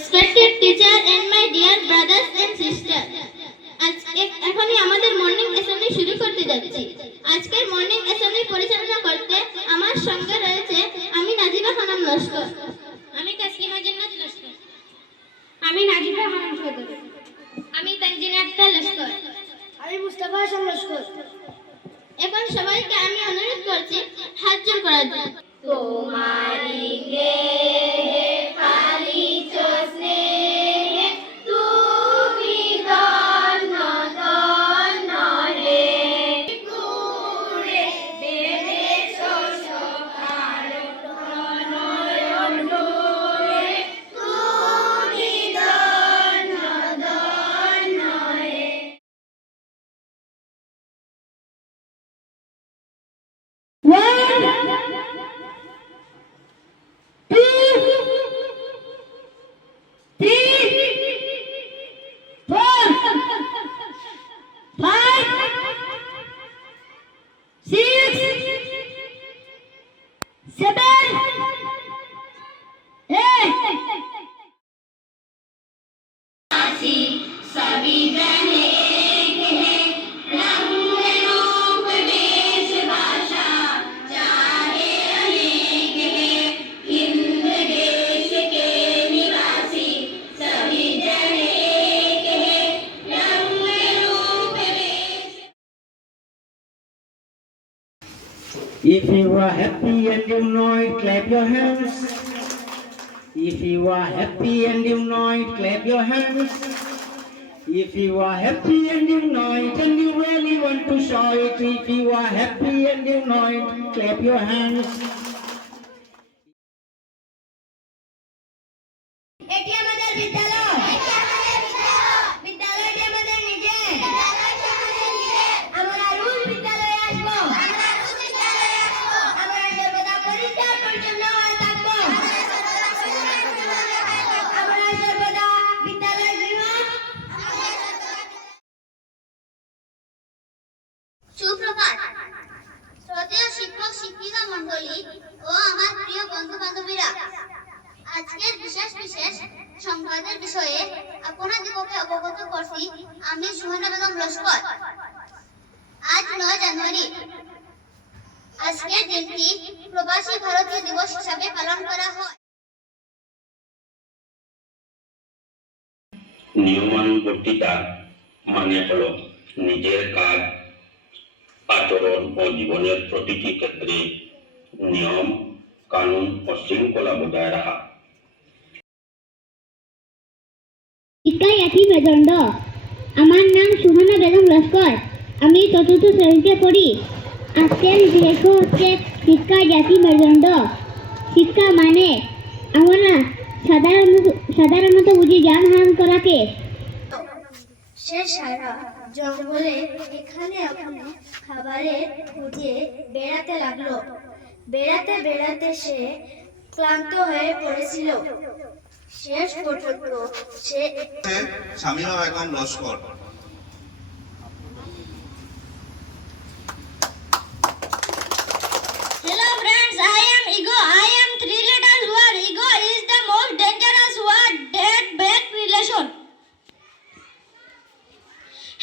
Respected teacher and my dear brothers and sisters, এখনই আমাদের morning assembly শুরু করতে যাচ্ছি। আজকের মর্নিং অ্যাসেম্বলি পরিচালনা করতে আমার সঙ্গে রয়েছে আমি নাজিবা খানম লস্কর, আমি তাসলিমা জান্নাত লস্কর, আমি নাজিবা খানম চৌধুরী, আমি তানজিনা আক্তার লস্কর, আমি মুস্তাফা হাসান লস্কর। এখন সবাইকে আমি অনুরোধ করছি হাত জোড় করার জন্য। তোমারি দেহে পালিত স্নেহে তুমি ধন্য ধন্য হে, গুণে বেদেশ সকাল নয়ন হে, তুমি ধন্য ধন্য হে। सभी जने एक हैं, रंग रूप वेश भाषा चाहे अनेक हैं, हिंद देश के निवासी सभी जने एक हैं, रंग रूप वेश। If you are happy and you know it, clap your hands. If you are happy and you know it, clap your hands. If you are happy and you know it and you really want to show it, if you are happy and you know it, clap your hands. এটি আমাদের বিদ্যালয়, বিদ্যালয়টি আমাদের নিজের। আমরা রোজ বিদ্যালয়ে আসবো, আমরা সর্বদা পরিষ্কার পরিচ্ছন্ন হয়ে থাকবো, আমরা সর্বদা বিদ্যালয় গৃহ। সুপ্রভাত শ্রদ্ধেয় শিক্ষক শিক্ষিকা মণ্ডলী ও আমার প্রিয় বন্ধু বান্ধবীরা, আজকের বিশেষ বিশেষ সংবাদের বিষয়ে আপনাদিগকে অবগত করছি আমি সুহানা বেগম লস্কর। আজ 9 জানুয়ারি। আজকের দিনটি প্রবাসী ভারতীয় দিবস হিসাবে পালন করা হয়। নিয়মানুবর্তিতা মানে হলো নিজের কাজ, আচরণ ও জীবনের প্রতিটি ক্ষেত্রে নিয়ম কানুন ও শৃঙ্খলা বজায় রাখা। শিক্ষা জাতি মেরুদণ্ড। আমার নাম সুহানা বেগম লস্কর, আমি 4th শ্রেণীতে পড়ি। আজকের বিষয় হচ্ছে শিক্ষা জাতি মেরুদণ্ড। শিক্ষা মানে আমরা সাধারণত বুঝি জ্ঞান আহরণ করাকে। সে সারা জঙ্গলে এখানে ওখানে খাবারের খুঁজে বেড়াতে লাগলো। বেড়াতে বেড়াতে সে ক্লান্ত হয়ে পড়েছিল। শেষ পর্যন্ত সে শামিমা বেগম Laskar. Hello friends, I am Ego. I am 3 letters word. Ego is the most dangerous word that break relation.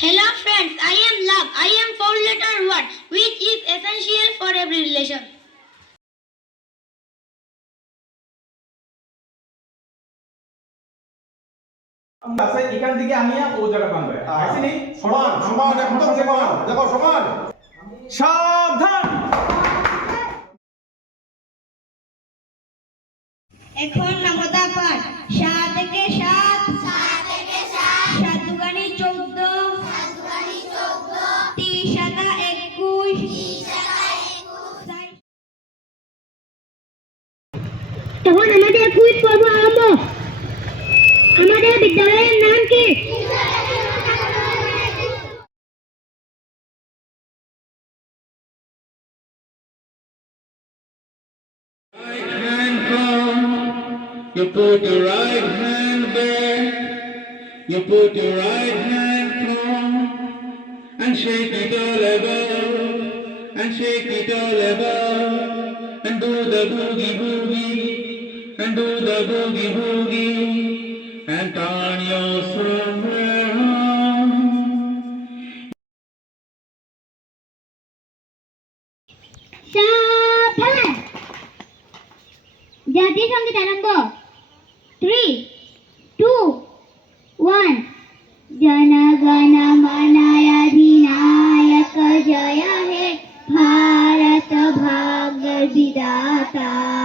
Hello friends, I am love. I am 4-letter word which is essential for every relation. আছে এখান থেকে আমি ও জায়গা পানবে আসেনি সমান সমান একদম সমান, দেখো সমান। সাবধান। এখন নামতা পাঠ। 7 থেকে 7, 7 দুগানি 14, 3 সাতা 21, তখন আমাদের কুইজ পর্ব আরম্ভ। আমাদের বিদ্যালয়ের নাম কি? Hand from, you put your right hand back, you put your right hand from, and shake it all above, and shake it all above, and do the boogie boogie, and do the boogie boogie, turn yourself around. সাবধান জাতীয় সঙ্গীত আরম্ভ 3 2 1 जन गण मन अधिनायक जय हे भारत भाग्य विधाता